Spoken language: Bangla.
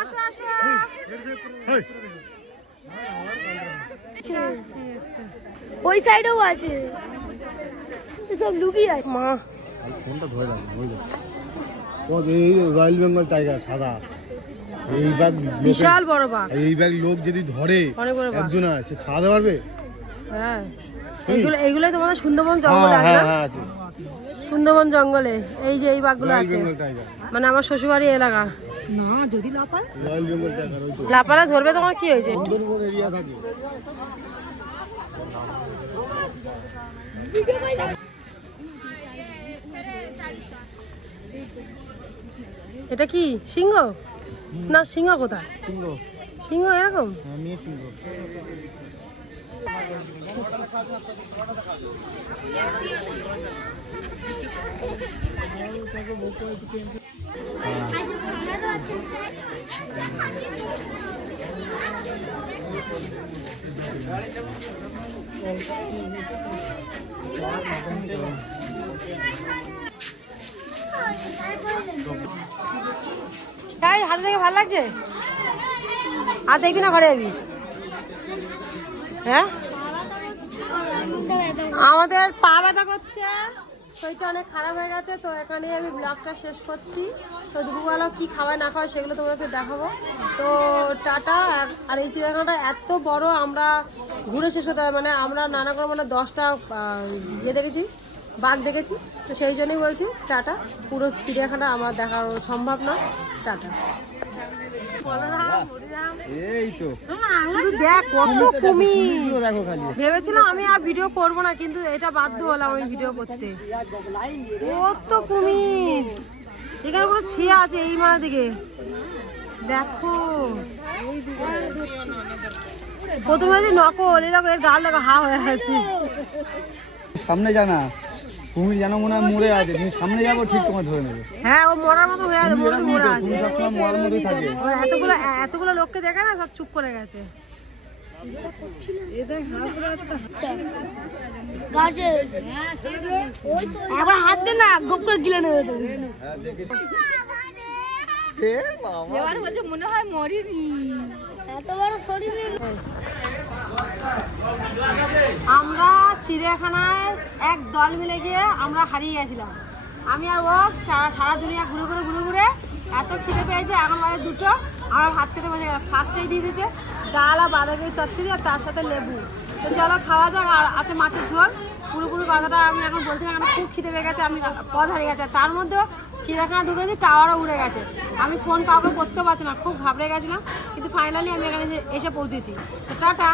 আসো আসো ওই সাইডেও আছে সব লুকিয়ে আছে মা ফোনটা ধরে রাখো ওই দেখো ও এই রয়্যাল বেঙ্গল টাইগার সাদা এই ব্যাগ বিশাল বড় বাঘ এই ব্যাগ লোক যদি ধরে অনেক বড় বাঘ একজন সে ছাড়াতে পারবে হ্যাঁ এইগুলোই তোমাদের সুন্দরবন জঙ্গলে আছে হ্যাঁ হ্যাঁ আছে সুন্দরবন জঙ্গলে এই যে এই বাঘগুলো রয়্যাল আছে বেঙ্গল টাইগার মানে আমার শ্বশুরবাড়ি এলাকা না যদি লাপায় রয়্যাল বেঙ্গল টাইগার ওই তো লাপালা ধরবে তোমার কি হয়েছে সুন্দরবন এরিয়া থাকে এটা কি সিংহ না সিংহ কোথায় সিংহ সিংহ এরকম হ্যাঁ মেয়ে সিংহ তাই হাতে থেকে ভালো লাগছে আর দেখবি না ঘরে যাবি হ্যাঁ আমাদের পা ব্যথা করছে শরীরটা অনেক খারাপ হয়ে গেছে তো এখানে আমি ব্লগটা শেষ করছি তো দুপুরবেলা কি খাওয়া না খাওয়া সেগুলো তোমাকে দেখাবো তো টাটা আর এই চিড়িয়াখানাটা এত বড় আমরা ঘুরে শেষ করতে হবে মানে আমরা নানা করে মানে 10টা ইয়ে দেখেছি বাঘ দেখেছি তো সেই জন্যই বলছি টাটা পুরো চিড়িয়াখানা আমার দেখা সম্ভব না টাটা এই তো দেখ কত কুমির দেখো খালি ভেবেছিলাম আমি আর ভিডিও করব না কিন্তু এটা বাধ্য হলাম আমি ভিডিও করতে কত কুমির এখানে পুরো ছিয়া আছে এই মাথা দিকে দেখো প্রথমে যে নকল এই দেখো এর গাল দেখো হা হয়ে আছে সামনে জানা কুমির জানো মনে হয় মরে আছে তুমি সামনে যাবো ঠিক তোমার ধরে নেবে হ্যাঁ ও মরার মতো হয়ে আছে মরে আছে তুমি সবসময় মরার মতোই থাকে ও এতগুলো লোককে দেখে না সব চুপ করে গেছে গাছে এখন হাত দে না গোপ করে গিলে নেবে তো মনে হয় মরিনি এত বড় শরীর আমরা চিড়িয়াখানায় এক দল মিলে গিয়ে আমরা হারিয়ে গেছিলাম আমি আর ও সারা দুনিয়া ঘুরে ঘুরে এত খিদে পেয়েছে এখন বাজে 2টো আমরা ভাত খেতে বসে ফার্স্টেই দিয়ে দিয়েছে ডাল আর বাঁধাকপি চচ্চড়ি আর তার সাথে লেবু তো চলো খাওয়া যাক আর আছে মাছের ঝোল পুরোপুরি কথাটা আমি এখন বলছি না কারণ খুব খিদে পেয়ে গেছে আমি পথ হারিয়ে গেছে তার মধ্যেও চিড়িয়াখানা ঢুকেছি টাওয়ারও উড়ে গেছে আমি ফোন কাউকে করতে পারছি না খুব ঘাবড়ে গেছিলাম কিন্তু ফাইনালি আমি এখানে এসে পৌঁছেছি টাটা